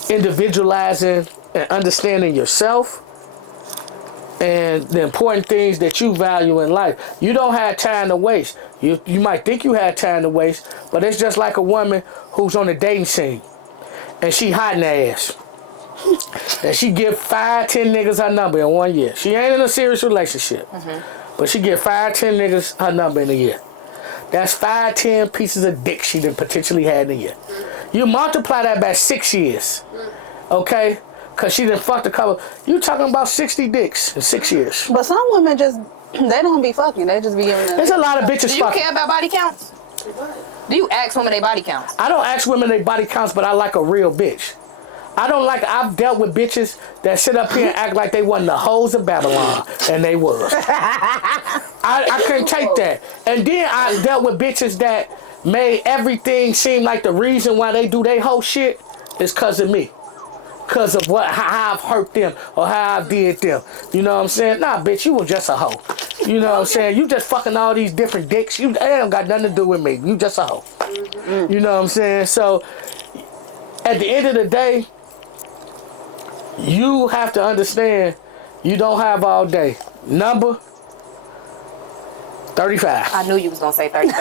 individualizing and understanding yourself and the important things that you value in life. You don't have time to waste. You might think you have time to waste, but it's just like a woman who's on the dating scene and she hot in the ass. And she give 5, 10 niggas her number in 1 year. She ain't in a serious relationship. But she give 5, 10 niggas her number in a year. That's 5, 10 pieces of dick she done potentially had in a year. You multiply that by 6 years. Okay? Cause she done fucked a couple. You talking about 60 dicks in 6 years. But some women just, they don't be fucking. They just be giving them. There's a lot of bitches Do you fucking. care about body counts? Do you ask women their body counts? I don't ask women their body counts, but I like a real bitch. I've dealt with bitches that sit up here and act like they wasn't the hoes of Babylon, and they was. I couldn't take that. And then I dealt with bitches that made everything seem like the reason why they do their whole shit is cause of me. Cause of how I've hurt them or how I did them. You know what I'm saying? Nah, bitch, you was just a hoe. You know what I'm saying? You just fucking all these different dicks. It ain't got nothing to do with me. You just a hoe. You know what I'm saying? So, at the end of the day, you have to understand you don't have all day. Number 35. I knew you was gonna say 35.